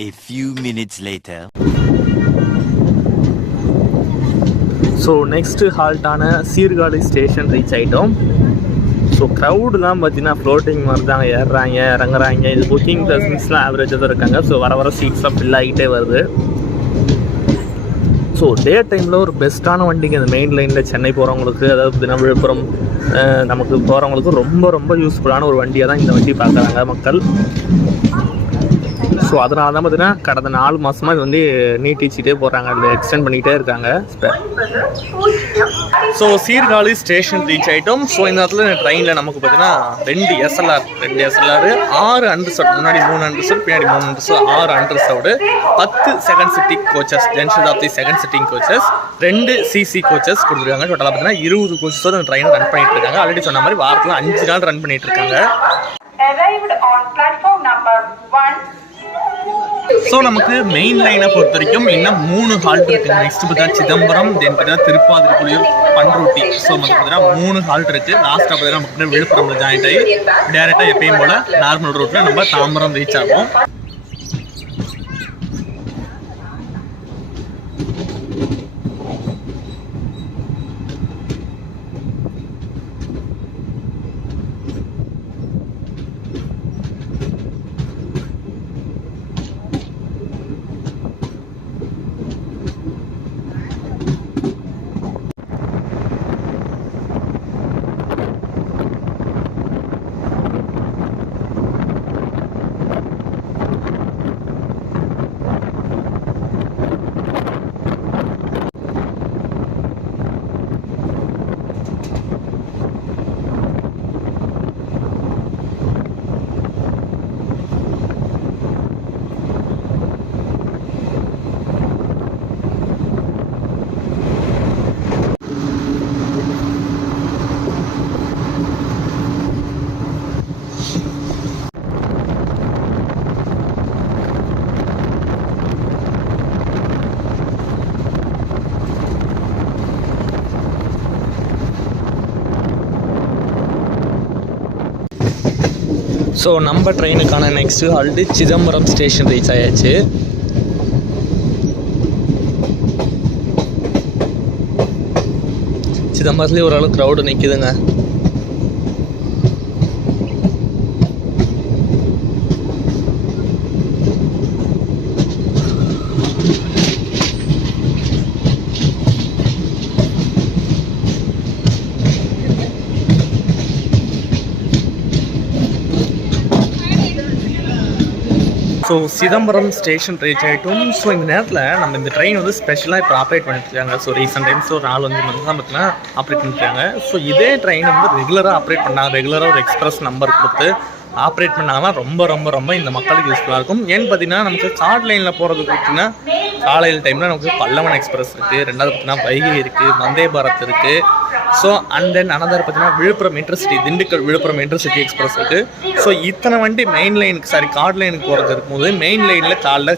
A few minutes later. So next ஹால்ட்டான சீர்காழி ஸ்டேஷன் ரீச் ஆகிட்டோம். ஸோ க்ரௌடுலாம் பார்த்தீங்கன்னா ஃப்ளோட்டிங் மாதிரி தாங்க, ஏறுறாங்க இறங்குறாங்க. இது புக்கிங் பர்சன்ஸ்லாம் ஆவரேஜாக தான் இருக்காங்க. ஸோ வர சீட்ஸ்லாம் ஃபில் ஆகிட்டே வருது. ஸோ டே டைமில் ஒரு பெஸ்ட்டான வண்டிங்க இந்த மெயின் லைனில் சென்னை போகிறவங்களுக்கு, அதாவது பார்த்தீங்கன்னா விழுப்புரம் நமக்கு போகிறவங்களுக்கு ரொம்ப யூஸ்ஃபுல்லான ஒரு வண்டியாக தான் இந்த வண்டி பார்க்குறாங்க மக்கள். ஸோ அதனால தான் பார்த்தீங்கன்னா கடந்த 4 மாதமாக இது வந்து நீட்டிச்சிட்டே போகிறாங்க, அதில் எக்ஸ்டெண்ட் பண்ணிக்கிட்டே இருக்காங்க. ஸோ சீர்காழி ஸ்டேஷன் ரீச் ஆகிட்டோம். ஸோ இந்த இடத்துல ட்ரெயினில் நமக்கு பார்த்தீங்கன்னா 2 SLR 6 அண்டர்சவுட், முன்னாடி 3 அண்டர்சவுட், பின்னாடி 3 அண்டர்சவுட், 6 அண்டர்சவுடு, 10 second sitting coaches, junction of the second sitting coaches, 2 CC coaches கொடுத்துருக்காங்க. டோட்டலாக பார்த்தீங்கன்னா 20 கோச்சஸோட அந்த ட்ரெயின் ரன் பண்ணிட்டு இருக்காங்க. ஆல்ரெடி சொன்ன மாதிரி வாரத்தில் 5 நாள் ரன் பண்ணிட்டு இருக்காங்க. Arrived on platform number 1 so நமக்கு மெயின் லைனை பொறுத்த வரைக்கும் இன்னும் 3 ஹால்ட் இருக்குது. நெக்ஸ்ட் பார்த்தா சிதம்பரம், தென் பார்த்தா திருப்பாதிரிப்புலியூர், பண்ருட்டி. ஸோ நமக்கு பார்த்தீங்கன்னா 3 ஹால்ட் இருக்குது. லாஸ்ட்டாக பார்த்தீங்கன்னா நமக்கு விழுப்புரம்ல ஜாயிண்ட் ஆகி டேரெக்டாக எப்பயும் போல் நார்மல் ரூட்டில் நம்ம தாம்பரம் ரீச் ஆகும். ஸோ நம்ம ட்ரெயினுக்கான next halt Chidambaram station reach ஆயாச்சு. சிதம்பரத்துலேயே ஓரளவு க்ரௌடு நிற்கிதுங்க. ஸோ சிதம்பரம் ஸ்டேஷன் ரீச் ஆகிட்டோம். ஸோ இந்த நேரத்தில் நம்ம இந்த ட்ரெயின் வந்து ஸ்பெஷலாக இப்போ ஆப்ரேட் பண்ணிட்டுருக்காங்க. ஸோ ரீசெண்ட் டைம்ஸ் ஒரு 4-5 மந்த்ஸ் தான் பார்த்தீங்கன்னா ஆப்ரேட் பண்ணிட்டுருக்காங்க. ஸோ இதே ட்ரெயின் வந்து ரெகுலராக ஆப்ரேட் பண்ணாங்க. ரெகுலராக ஒரு எக்ஸ்பிரஸ் நம்பர் கொடுத்து ஆப்ரேட் பண்ணாங்கன்னா ரொம்ப ரொம்ப ரொம்ப இந்த மக்களுக்கு யூஸ்ஃபுல்லாக இருக்கும். ஏன்னு பார்த்தீங்கன்னா நமக்கு கார்ட் லைனில் போகிறதுக்கு பார்த்தீங்கன்னா காலையில் டைமில் நமக்கு பல்லவன் எக்ஸ்பிரஸ் இருக்குது, ரெண்டாவது பார்த்தீங்கன்னா வைகை இருக்குது, வந்தே பாரத் இருக்குது. ஸோ அண்ட் தென் அனதர் பார்த்தீங்கன்னா Villupuram intercity, Dindigul Villupuram intercity express இருக்குது. ஸோ இத்தனை வண்டி மெயின் லைனுக்கு கார்ட் லைனுக்கு போகிறது இருக்கும்போது மெயின் லைனில் காலைல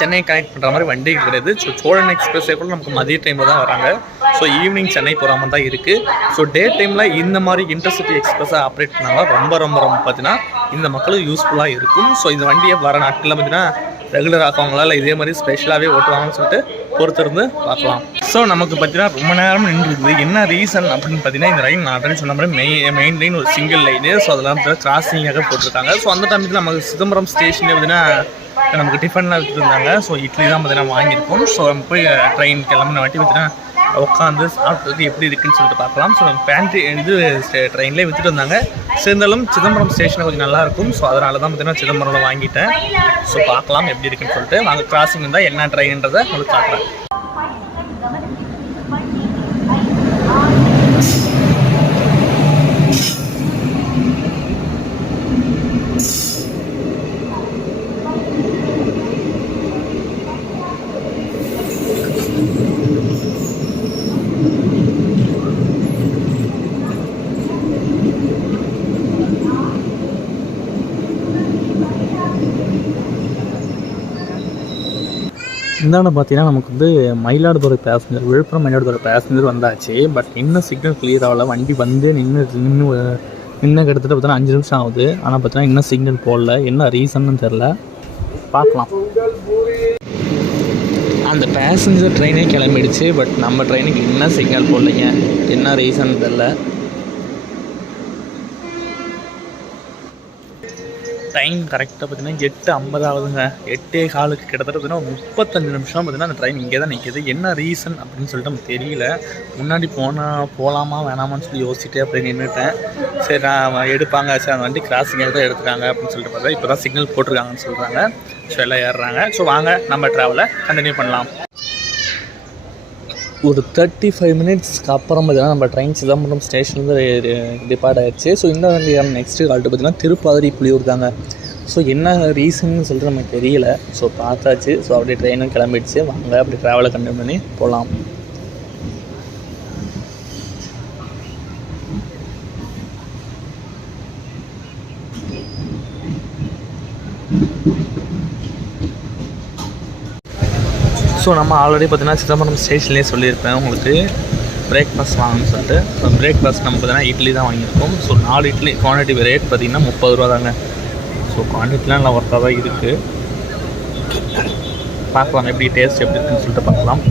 சென்னை கனெக்ட் பண்ணுற மாதிரி வண்டி கிடையாது. ஸோ சோழன் எக்ஸ்பிரஸே கூட நமக்கு மதிய டைமில் தான் வராங்க. ஸோ ஈவினிங் சென்னை போகிற மாதிரி தான் இருக்குது. ஸோ டே டைமில் இந்த மாதிரி இன்டர்சிட்டி எக்ஸ்பிரஸாக ஆப்ரேட் பண்ணாங்கன்னா ரொம்ப ரொம்ப ரொம்ப பார்த்தீங்கன்னா இந்த மக்களுக்கு யூஸ்ஃபுல்லாக இருக்கும். ஸோ இந்த வண்டியை வர நாட்களில் பார்த்தீங்கன்னா ரெகுலர் ஆக்குவாங்களா இல்லை இதே மாதிரி ஸ்பெஷலாகவே ஓட்டுவாங்கன்னு சொல்லிட்டு பொறுத்திருந்து பார்க்கலாம். ஸோ நமக்கு பார்த்தீங்கன்னா ரொம்ப நேரம் நின்றுருக்குது. என்ன ரீசன் அப்படின்னு பார்த்தீங்கன்னா இந்த லைன் நான் ஆல்ரெடி சொன்ன மாதிரி மெயின் லைன் ஒரு சிங்கிள் லைனு. ஸோ அதெல்லாம் கிராசிங்காக போட்டிருக்காங்க. ஸோ அந்த டைமுக்கு நமக்கு சிதம்பரம் ஸ்டேஷன்லேயே பார்த்தீங்கன்னா நமக்கு டிஃபன்லாம் வச்சுருந்தாங்க. ஸோ இட்லி தான் பார்த்தீங்கன்னா வாங்கியிருக்கோம். ஸோ நம்ம போய் ட்ரெயின் கிளம்புன வாட்டி பார்த்தீங்கன்னா உட்காந்து சாப்பிட்டு எப்படி இருக்குன்னு சொல்லிட்டு பார்க்கலாம். ஸோ நம்ம பேண்ட்ரி ட்ரெயின்லேயே விற்றுட்டு வந்தாங்க. சேர்ந்தாலும் சிதம்பரம் ஸ்டேஷனில் கொஞ்சம் நல்லாயிருக்கும். ஸோ அதனால தான் பார்த்தீங்கன்னா சிதம்பரம்ல வாங்கிட்டேன். ஸோ பார்க்கலாம் எப்படி இருக்குன்னு சொல்லிட்டு. வாங்க கிராசிங் இருந்தால் என்ன ட்ரெயின்ன்றதை உங்களுக்கு காட்டுறேன். இந்தாண்ட பார்த்தீங்கன்னா நமக்கு வந்து மயிலாடுதுறை பேசஞ்சர், விழுப்புரம் மயிலாடுதுறை பேசஞ்சர் வந்தாச்சு. பட் இன்னும் சிக்னல் கிளியர் ஆகலை. வண்டி வந்து நின்று கிட்டத்தட்ட பார்த்தீங்கன்னா 5 நிமிஷம் ஆகுது. ஆனால் பார்த்தீங்கன்னா இன்னும் சிக்னல் போடல. என்ன ரீசன்னு தெரில, பார்க்கலாம். அந்த பேசஞ்சர் ட்ரெயினே கிளம்பிடுச்சு. பட் நம்ம ட்ரெயினுக்கு இன்னும் சிக்னல் போடலைங்க. என்ன ரீசன் தெரில. டைம் கரெக்டாக பார்த்தீங்கன்னா 8:50 ஆகுதுங்க. 8:15 கிட்டத்தட்ட பார்த்தீங்கன்னா 35 நிமிஷம் பார்த்தீங்கன்னா அந்த ட்ரெயின் இங்கே தான் நிற்கிது. என்ன ரீசன் அப்படின்னு சொல்லிட்டு நமக்கு தெரியல. முன்னாடி போகலாமா வேணாமான்னு சொல்லி யோசிச்சுட்டே அப்படியே நின்றுட்டேன். சரி நான் எடுப்பாங்க, சரி அந்த வண்டி கிராசிங்காக தான் எடுத்துக்காங்க அப்படின்னு சொல்லிட்டு பார்த்தா இப்போ தான் சிக்னல் போட்டிருக்காங்கன்னு சொல்கிறாங்க. ஸோ எல்லாம் ஏறுறாங்க. ஸோ வாங்க நம்ம ட்ராவலை கண்டினியூ பண்ணலாம். ஒரு 35 மினிட்ஸ்க்கு அப்புறம் பார்த்தீங்கன்னா நம்ம ட்ரெயின் சிதம்பரம் ஸ்டேஷன்லேருந்து டிபார்ட் ஆகிடுச்சு. ஸோ இந்த வண்டியான நெக்ஸ்ட்டு ஹால்ட்டு பார்த்தீங்கன்னா திருப்பாதிரிப்புலியூர் தாங்க. ஸோ என்ன ரீசன்னு சொல்லிட்டு நமக்கு தெரியல. ஸோ பார்த்தாச்சு. ஸோ அப்படியே ட்ரெயினும் கிளம்பிடுச்சு. வாங்க அப்படி ட்ராவலை கண்டினியூ பண்ணி போகலாம். ஸோ நம்ம ஆல்ரெடி பார்த்தீங்கன்னா சிதம்பரம் ஸ்டேஷன்லேயே சொல்லியிருப்பேன் உங்களுக்கு பிரேக்ஃபாஸ்ட் வாங்கணும்னு சொல்லிட்டு. ஸோ பிரேக்ஃபாஸ்ட் நம்ம பார்த்தீங்கன்னா இட்லி தான் வாங்கியிருக்கோம். ஸோ 4 இட்லி குவான்டிட்டி ரேட் பார்த்திங்கன்னா 30 ரூபா தாங்க. ஸோ குவான்டிட்டிலாம் நல்லா ஒர்த்தாக தான் இருக்குது. பார்க்கலாம் எப்படி டேஸ்ட் எப்படி இருக்குன்னு சொல்லிட்டு பார்க்கலாம்.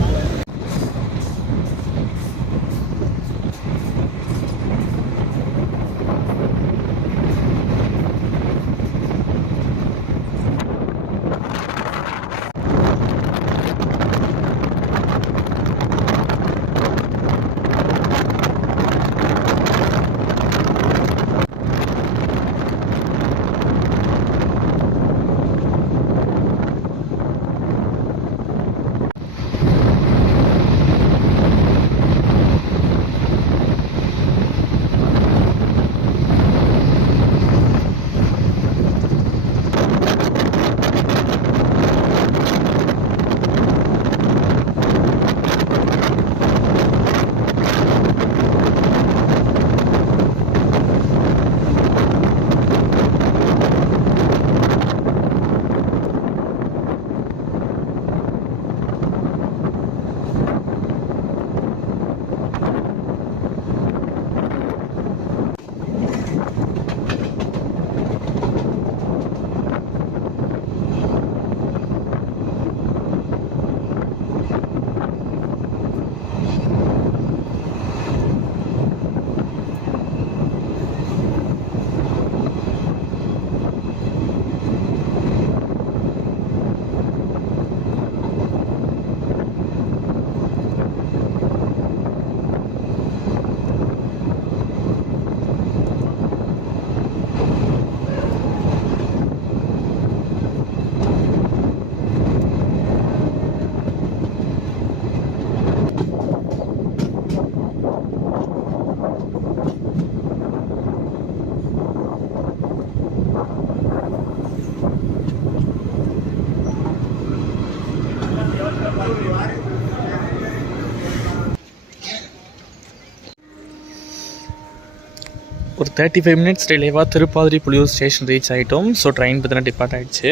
ஒரு 35 மினிட்ஸ் டிலேவாக திருப்பாதிரி புலியூர் ஸ்டேஷன் ரீச் ஆகிட்டோம். ஸோ ட்ரெயின் பார்த்தீங்கன்னா டிபார்ட் ஆகிடுச்சு.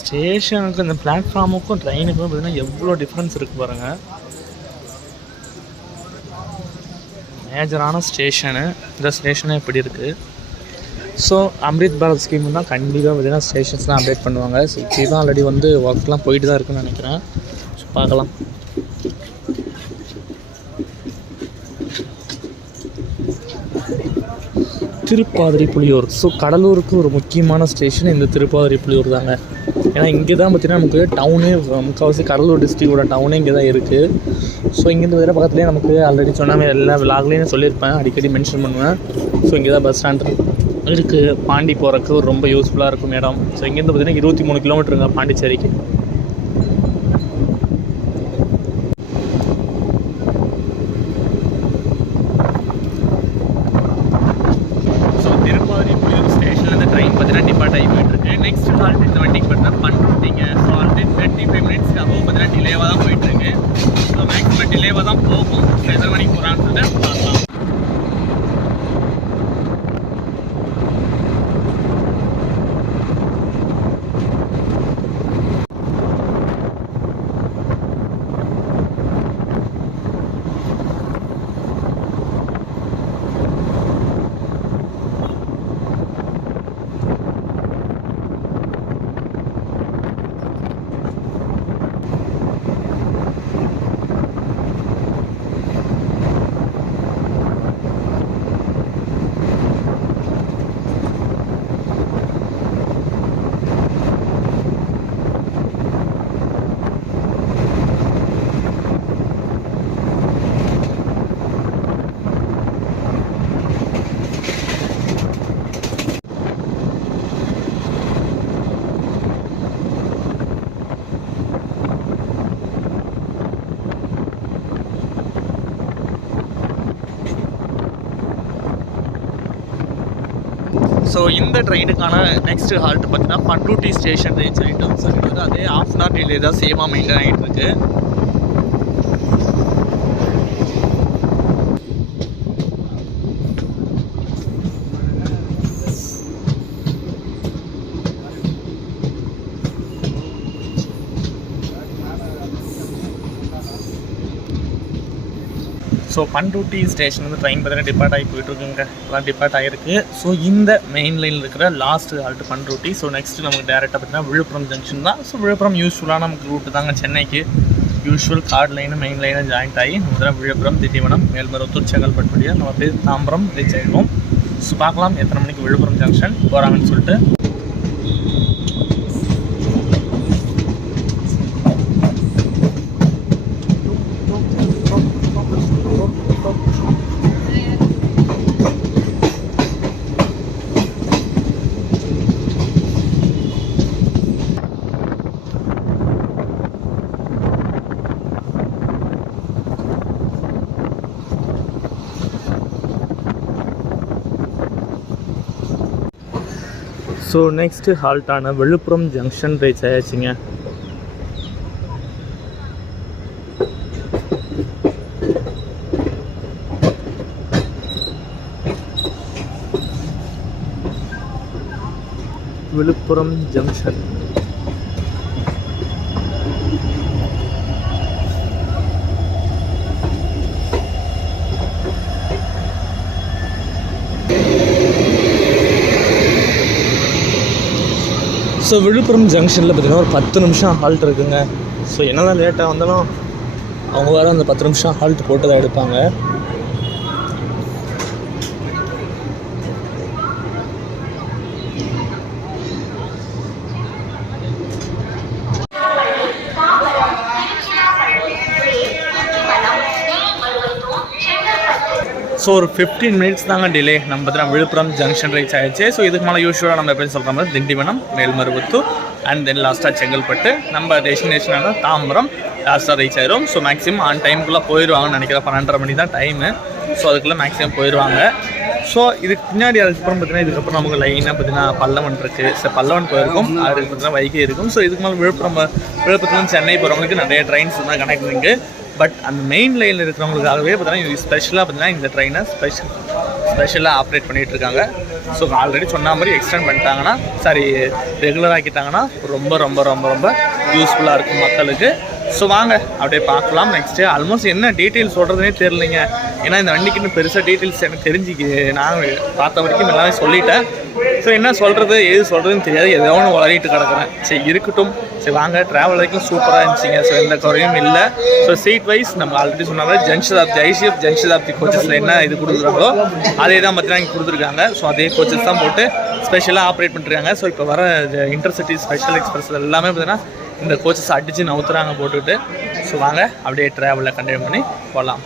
ஸ்டேஷனுக்கு இந்த பிளாட்ஃபார்முக்கும் ட்ரெயினுக்கும் பார்த்தீங்கன்னா எவ்வளோ டிஃப்ரென்ஸ் இருக்குது பாருங்கள். மேஜரான ஸ்டேஷனு, இந்த ஸ்டேஷனே இப்படி இருக்குது. ஸோ அம்ரித் பாரத் ஸ்கீம் தான் கண்டிப்பாக பார்த்தீங்கன்னா ஸ்டேஷன்ஸ்லாம் அப்டேட் பண்ணுவாங்க. ஸோ இதுதான் ஆல்ரெடி வந்து ஒர்க்லாம் போயிட்டு தான் இருக்குன்னு நினைக்கிறேன். ஸோ பார்க்கலாம். திருப்பாதிரி புலியூர். ஸோ கடலூருக்கு ஒரு முக்கியமான ஸ்டேஷன் இந்த திருப்பாதிரி புலியூர் தாங்க. ஏன்னா இங்கே தான் பார்த்தீங்கன்னா நமக்கு டவுனே, முக்கால்வாசி கடலூர் டிஸ்ட்ரிக்டோட டவுனே இங்கே தான் இருக்குது. ஸோ இங்கேருந்து வேறு பக்கத்துலேயே நமக்கு ஆல்ரெடி சொன்னாமல் எல்லா விலாக்லேயும் சொல்லியிருப்பேன், அடிக்கடி மென்ஷன் பண்ணுவேன். ஸோ இங்கே தான் பஸ் ஸ்டாண்ட் இருக்குது. பாண்டி போகிறக்கு ஒரு ரொம்ப யூஸ்ஃபுல்லாக இருக்கும் இடம். ஸோ இங்கேருந்து பார்த்தீங்கன்னா 23 கிலோமீட்டருங்க பாண்டிச்சேரிக்கு. நெக்ஸ்ட் ஹால்ட் இந்த வண்டிக்கு பார்த்தீங்கன்னா பண்ருட்டிங்க. ஸோ ஆல்ரெடி 35 மினிட்ஸ்க்கு அபோவ் பார்த்தீங்கன்னா டிலேவாக தான் போயிட்டுருக்கு. ஸோ மேக்ஸிமம் டிலேவாக தான் போகும். ஸோ எத்தனை மணிக்கு போகிறான்னு சொல்லிட்டு பார்க்கலாம். ஸோ இந்த ட்ரெயினுக்கான நெக்ஸ்ட் ஹால்ட் பார்த்தீங்கன்னா பண்ருட்டி ஸ்டேஷன் ரீச் ஆகிட்டோம். ஸோ இது வந்து அதே ½ அன் ஹவர் டிலே தான் சேமாக மெயின்டைன் ஆகிட்டு இருக்கு. ஸோ பண்ருட்டி ஸ்டேஷன் வந்து ட்ரெயின் பார்த்தீங்கன்னா டிபார்ட் ஆகி போயிட்டுருக்குங்க, எல்லாம் டிபார்ட் ஆகிருக்கு. ஸோ இந்த மெயின் லைனில் இருக்கிற last halt Panruti. So next நமக்கு டேரெக்டாக பார்த்தீங்கன்னா விழுப்புரம் ஜங்ஷன் தான். ஸோ விழுப்புரம் யூஸ்ஃபுல்லாக நமக்கு ரூட்டு தாங்க, சென்னைக்கு யூஸ்வல் கார்டு லைனு மெயின் லைனை ஜாயின்ட் ஆகி நம்ம விழுப்புரம், திண்டிவனம், மேல்மருவத்தூர், செங்கல்பட்டு வழியாக நம்ம அப்படியே தாம்பரம் ரீச் ஆகிடுவோம். ஸோ பார்க்கலாம் எத்தனை மணிக்கு விழுப்புரம் ஜங்ஷன் போகிறாங்கன்னு சொல்லிட்டு. ஸோ நெக்ஸ்ட்டு ஹால்ட்டான விழுப்புரம் ஜங்ஷன் ரீச் ஆயாச்சுங்க. விழுப்புரம் ஜங்ஷன் ஸோ விழுப்புரம் ஜங்ஷனில் பார்த்திங்கன்னா ஒரு 10 நிமிஷம் ஹால்ட் இருக்குங்க. ஸோ என்னதான் லேட்டாக வந்தாலும் அவங்க வேறு அந்த 10 நிமிஷம் ஹால்ட் போட்டு தான் எடுப்பாங்க. ஸோ ஒரு 15 மினிட்ஸ் தாங்க டிலே. நம்ம பார்த்தீங்கன்னா விழுப்புரம் ஜங்ஷன் ரீச் ஆகிடுச்சு. ஸோ இதுக்கு மேலே யூஸ்வலாக நம்ம எப்படி சொல்கிற மாதிரி திண்டிவனம், மேல்மருவத்தூர் அண்ட் தென் லாஸ்ட்டாக செங்கல்பட்டு, நம்ம டெஸ்டினேஷனான தாம்பரம் லாஸ்ட்டாக ரீச் ஆயிரும். ஸோ மேக்ஸிமம் ஆன் டைமுக்குள்ளே போயிடுவாங்கன்னு நினைக்கிறேன். 12:30 மணி தான் டைமு. ஸோ அதுக்குள்ளே மேக்ஸிமம் போயிடுவாங்க. ஸோ இதுக்கு பின்னாடி அதுக்கப்புறம் பார்த்தீங்கன்னா இதுக்கப்புறம் நமக்கு லைனாக பார்த்தீங்கன்னா பல்லவன் இருக்குது. ஸோ பல்லவன் போயிருக்கும், அதுக்கு பார்த்தீங்கன்னா வைகை இருக்கும். ஸோ இதுக்கு மேலே விழுப்புரத்துலேருந்து சென்னை போகிறவங்களுக்கு நிறைய ட்ரெயின்ஸ் தான் கனெக்ட் இருக்குது. பட் அந்த மெயின் லைனில் இருக்கிறவங்களுக்காகவே பார்த்தீங்கன்னா இது ஸ்பெஷலாக பார்த்தீங்கன்னா இந்த ட்ரெயினை ஸ்பெஷலாக ஆப்ரேட் பண்ணிகிட்ருக்காங்க. ஸோ ஆல்ரெடி சொன்ன மாதிரி எக்ஸ்டெண்ட் பண்ணிட்டாங்கன்னா ரெகுலர் ஆக்கிட்டாங்கன்னா ரொம்ப ரொம்ப ரொம்ப ரொம்ப யூஸ்ஃபுல்லாக இருக்கும் மக்களுக்கு. ஸோ வாங்க அப்படியே பார்க்கலாம். நெக்ஸ்ட்டு ஆல்மோஸ்ட் என்ன டீட்டெயில்ஸ் சொல்கிறதுனே தெரியலைங்க. ஏன்னா இந்த வண்டிக்கு இன்னும் பெருசாக டீட்டெயில்ஸ் எனக்கு தெரிஞ்சுக்கு நான் பார்த்த வரைக்கும் எல்லாமே சொல்லிட்டேன். ஸோ என்ன சொல்கிறது எது சொல்கிறதுன்னு தெரியாது, ஏதோ ஒன்று வளரிட்டு கிடக்குறேன். சரி இருக்கட்டும். சரி வாங்க. ட்ராவல் வரைக்கும் சூப்பராக இருந்துச்சுங்க. ஸோ எந்த குறையும் இல்லை. ஸோ சீட் வைஸ் நம்ம ஆல்ரெடி சொன்ன மாதிரி ஜன்ஷதாப்தி ஐசிஎஃப் ஜன்ஷதாப்தி கோச்சஸில் என்ன இது கொடுக்குறாங்களோ அதே தான் பார்த்தீங்கன்னா இங்கே கொடுத்துருக்காங்க. ஸோ அதே கோச்சஸ் தான் போட்டு ஸ்பெஷலாக ஆப்ரேட் பண்ணிருக்காங்க. ஸோ இப்போ வர இன்டர்சிட்டி ஸ்பெஷல் எக்ஸ்பிரஸ் எல்லாமே பார்த்தீங்கன்னா இந்த கோச்சஸ் அடித்து நவுத்துறாங்க போட்டுட்டு. ஸோ வாங்க அப்படியே ட்ராவலில் கண்டினியூ பண்ணி போகலாம்.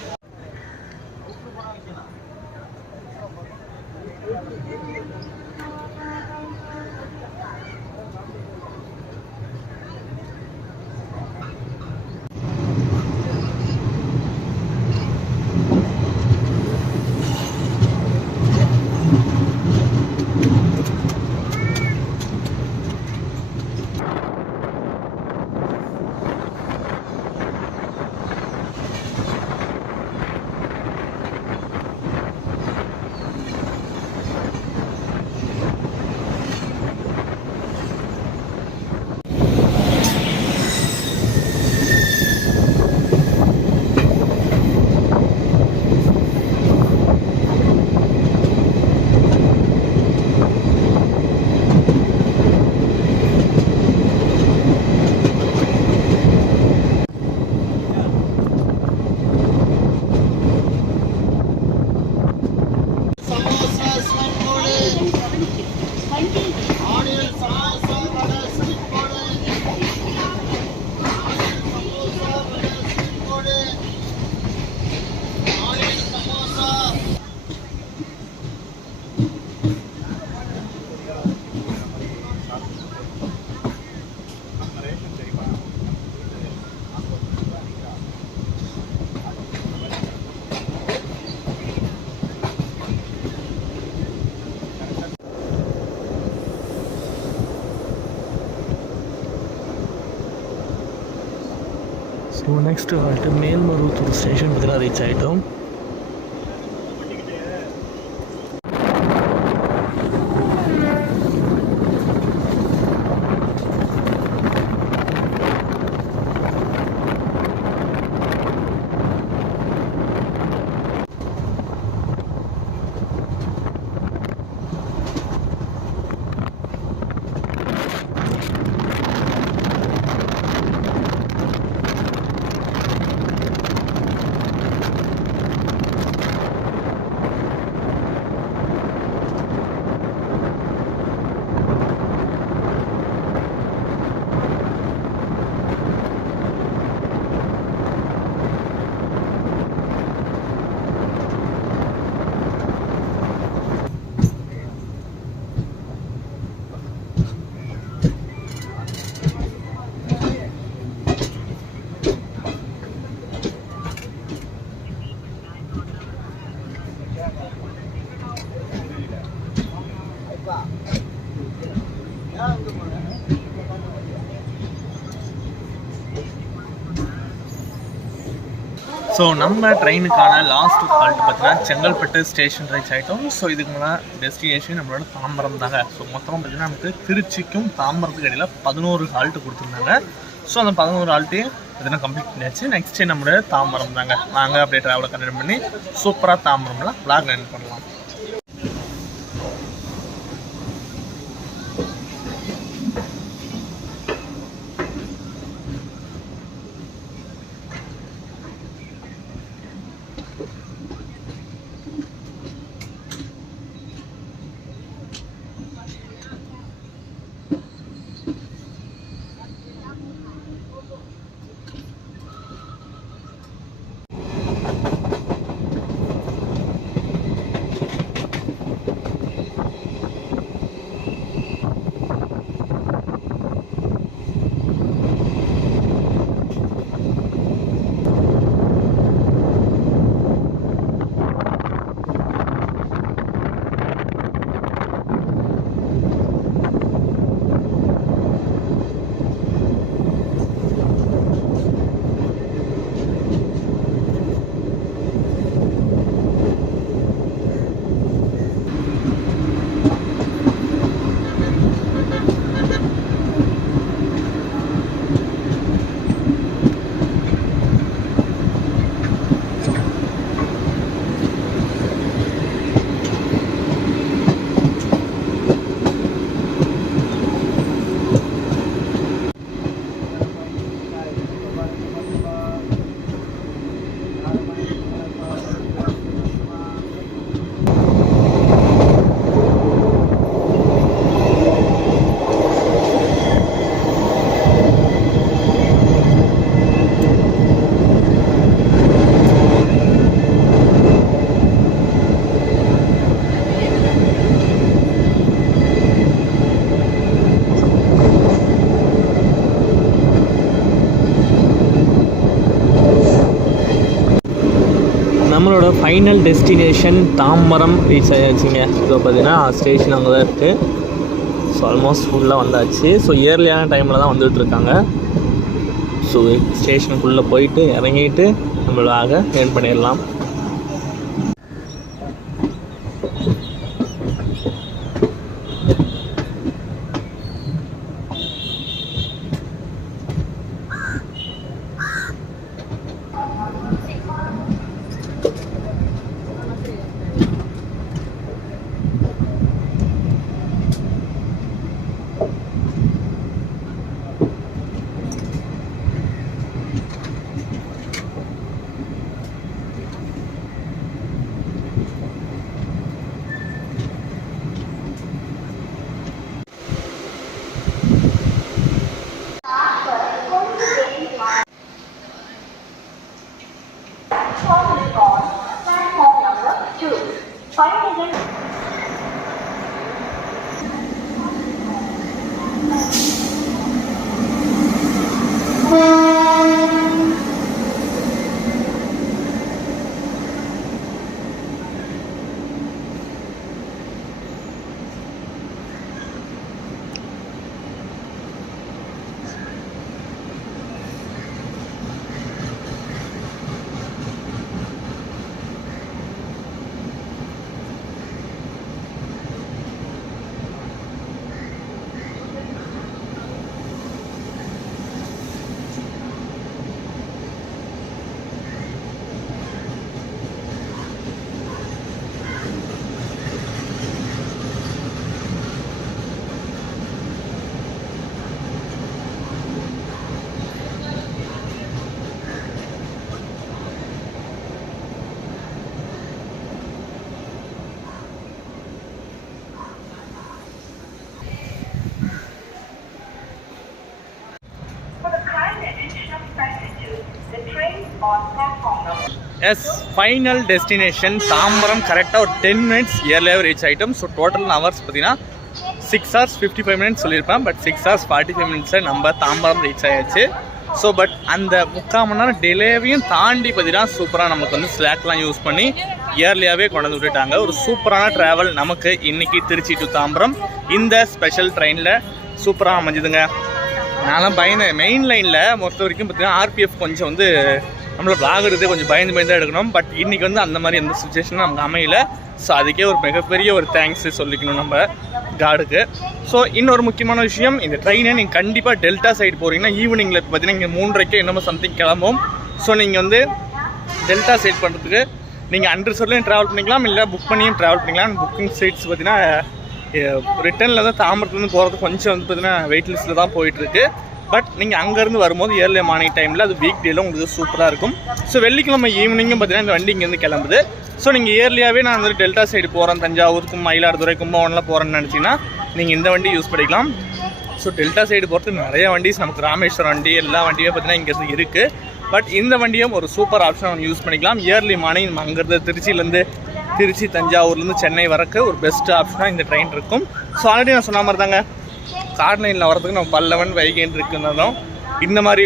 ஸோ நெக்ஸ்ட்டு வந்துட்டு மேல்மருவத்தூர் ஸ்டேஷன் பார்த்தீங்கன்னா ரீச் ஆகிட்டோம். ஸோ நம்ம ட்ரெயினுக்கான லாஸ்ட் ஹால்ட் பார்த்தீங்கன்னா செங்கல்பட்டு ஸ்டேஷன் ரீச் ஆகிட்டோம். ஸோ இதுக்கு மேலே டெஸ்டினேஷன் நம்மளோட தாம்பரம் தாங்க. ஸோ மொத்தமாக பார்த்தீங்கன்னா நமக்கு திருச்சிக்கும் தாம்பரத்துக்கு இடையில் 11 ஹால்ட்டு கொடுத்துருந்தாங்க. ஸோ அந்த 11 ஹால்ட்டையும் இதெல்லாம் கம்ப்ளீட் பண்ணியாச்சு. நெக்ஸ்ட் நம்மளோட தாம்பரம் தாங்க. நாங்கள் அப்படியே ட்ராவலை கண்டினியூ பண்ணி சூப்பராக தாம்பரம்லாம் விளாக் ரன் பண்ணலாம். நம்மளோட ஃபைனல் டெஸ்டினேஷன் தாம்பரம் ரீச் ஆகியாச்சுங்க. ஸோ பார்த்தீங்கன்னா ஸ்டேஷன் அங்கே தான் இருக்குது. ஸோ ஆல்மோஸ்ட் ஃபுல்லாக வந்தாச்சு. ஸோ இயர்லியான டைமில் தான் வந்துகிட்ருக்காங்க. ஸோ ஸ்டேஷனுக்குள்ளே போயிட்டு இறங்கிட்டு நம்மளாக ஏர்ன் பண்ணிடலாம். Yes final destination Tambaram. கரெக்டாக ஒரு 10 minutes இயர்லியாக ரீச் ஆகிட்டோம். ஸோ டோட்டல் ஹவர்ஸ் பார்த்தீங்கன்னா 6 hours 55 minutes சொல்லியிருப்பேன். பட் 6 hours 45 minutes நம்ம தாம்பரம் ரீச் ஆகிடுச்சு. ஸோ பட் அந்த 3/4 மணி நேரம் டிலேவையும் தாண்டி பார்த்தீங்கன்னா சூப்பராக நமக்கு வந்து ஸ்லாக்லாம் யூஸ் பண்ணி இயர்லியாகவே கொண்டு வந்து விட்டுட்டாங்க. ஒரு சூப்பரான ட்ராவல் நமக்கு இன்றைக்கி திருச்சி டு தாம்பரம் இந்த ஸ்பெஷல் ட்ரெயினில் சூப்பராக அமைஞ்சுதுங்க. நான்லாம் பயந்தேன். மெயின் லைனில் பொறுத்த வரைக்கும் பார்த்தீங்கன்னா ஆர்பிஎஃப் கொஞ்சம் வந்து நம்மளோட vlog எடுத்து கொஞ்சம் பயந்து தான் எடுக்கணும். பட் இன்றைக்கி வந்து அந்த மாதிரி எந்த சுச்சுவேஷனும் நமக்கு அமையல. ஸோ அதுக்கே ஒரு மிகப்பெரிய ஒரு தேங்க்ஸ் சொல்லிக்கணும் நம்ம காடுக்கு. ஸோ இன்னொரு முக்கியமான விஷயம், இந்த ட்ரெயினை நீங்கள் கண்டிப்பாக டெல்டா சைடு போகிறீங்கன்னா ஈவினிங்கில் இப்போ பார்த்தீங்கன்னா இங்கே 3:30 என்னமோ சம்திங் கிளம்பும். ஸோ நீங்கள் வந்து டெல்டா சைடு பண்ணுறதுக்கு நீங்கள் அன்ரிசர்வ்லையும் ட்ராவல் பண்ணிக்கலாம், இல்லை புக் பண்ணியும் ட்ராவல் பண்ணிக்கலாம். புக்கிங் சைட்ஸ் பார்த்தீங்கன்னா ரிட்டர்னில் தான் தாம்பரத்துலேருந்து போகிறது கொஞ்சம் வந்து பார்த்தீங்கன்னா வெயிட் லிஸ்ட்டில் தான் போயிட்டுருக்கு. பட் நீங்கள் அங்கேருந்து வரும்போது ஏர்லி மார்னிங் டைமில் அது வீக் டேல உங்களுக்கு சூப்பராக இருக்கும். ஸோ வெள்ளிக்கிழமை ஈவினிங்கும் பார்த்தீங்கன்னா இந்த வண்டி இங்கேருந்து கிளம்புது. ஸோ நீங்கள் இயர்லியாகவே நான் வந்து டெல்டா சைடு போகிறேன், தஞ்சாவூருக்கும் மயிலாடுதுறை கும்பகோணம்லாம் போகிறேன்னு நினச்சிங்கன்னா நீங்கள் இந்த வண்டி யூஸ் பண்ணிக்கலாம். ஸோ டெல்டா சைடு போகிறதுக்கு நிறைய வண்டிஸ் நமக்கு ராமேஸ்வரம் வண்டி எல்லா வண்டியும் பார்த்தீங்கன்னா இங்கே இருக்குது. பட் இந்த வண்டியும் ஒரு சூப்பர் ஆப்ஷன் நம்ம யூஸ் பண்ணிக்கலாம். இயர்லி மார்னிங் நம்ம அங்கேருந்து திருச்சி தஞ்சாவூர்லேருந்து சென்னை வரக்கு ஒரு பெஸ்ட் ஆப்ஷனாக இந்த ட்ரெயின் இருக்கும். ஸோ ஆல்ரெடி நான் சொன்ன மாதிரி தாங்க, கார் லைனில் வரதுக்கு நம்ம பல்லவன் வைகைன்னு இருக்குன்னாலும் இந்த மாதிரி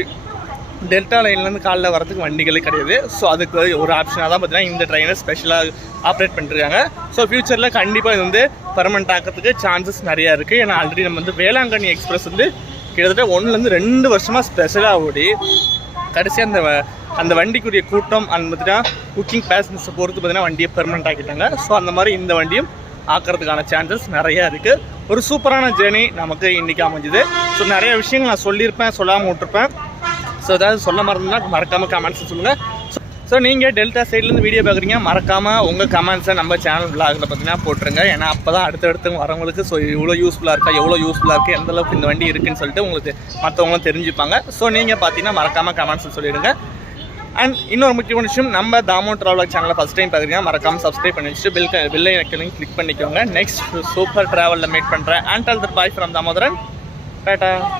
டெல்டா லைன்லேருந்து காலைல வரதுக்கு வண்டிகளே கிடையாது. ஸோ அதுக்கு ஒரு ஆப்ஷனாக தான் பார்த்தீங்கன்னா இந்த ட்ரெயினை ஸ்பெஷலாக ஆப்ரேட் பண்ணிருக்காங்க. ஸோ ஃப்யூச்சரில் கண்டிப்பாக இது வந்து பர்மனெண்ட் ஆக்கிறதுக்கு சான்சஸ் நிறையா இருக்குது. ஏன்னா ஆல்ரெடி நம்ம வந்து வேளாங்கண்ணி எக்ஸ்பிரஸ் வந்து கிட்டத்தட்ட 1-2 வருஷமாக ஸ்பெஷலாக ஓடி கடைசியாக அந்த வண்டிக்குரிய கூட்டம் அந்த பார்த்தீங்கன்னா குக்கிங் பேசஞ்சர்ஸை பொறுத்து பார்த்தீங்கன்னா வண்டியை பெர்மனெண்ட் ஆக்கிட்டாங்க. ஸோ அந்த மாதிரி இந்த வண்டியும் ஆக்கிறதுக்கான சான்சஸ் நிறையா இருக்குது. ஒரு சூப்பரான ஜேர்னி நமக்கு இன்றைக்கி அமைஞ்சுது. ஸோ நிறைய விஷயங்கள் நான் சொல்லியிருப்பேன், சொல்லாமல் விட்டுருப்பேன். ஸோ ஏதாவது சொல்ல மறந்துன்னா மறக்காமல் கமெண்ட்ஸ் சொல்லுங்கள். ஸோ நீங்கள் டெல்டா சைட்லேருந்து வீடியோ பார்க்குறீங்க, மறக்காமல் உங்கள் கமெண்ட்ஸை நம்ம சேனல் vlogல பார்த்தீங்கன்னா போட்டுருங்க. ஏன்னா அப்போ தான் அடுத்தடுத்து வரவங்களுக்கு ஸோ இவ்வளோ யூஸ்ஃபுல்லாக இருக்கா, எவ்வளோ யூஸ்ஃபுல்லாக இருக்குது, எந்தளவுக்கு இந்த வண்டி இருக்குன்னு சொல்லிட்டு உங்களுக்கு மற்றவங்களும் தெரிஞ்சுப்பாங்க. ஸோ நீங்கள் பார்த்தீங்கன்னா மறக்காமல் கமெண்ட்ஸ் சொல்லிவிடுங்க. அண்ட் இன்னொரு முக்கியமான விஷயம், நம்ம தாமோ ட்ராவல் சேனலை ஃபஸ்ட் டைம் பார்க்குறீங்கன்னா மறக்காமல் சப்ஸ்கிரைப் பண்ணி வச்சுட்டு பெல் ஐக்கனையும் கிளிக் பண்ணிக்கோங்க. நெக்ஸ்ட் சூப்பர் ட்ராவலில் மீட் பண்ணுறேன். And all the bye from Damodaran. Tata.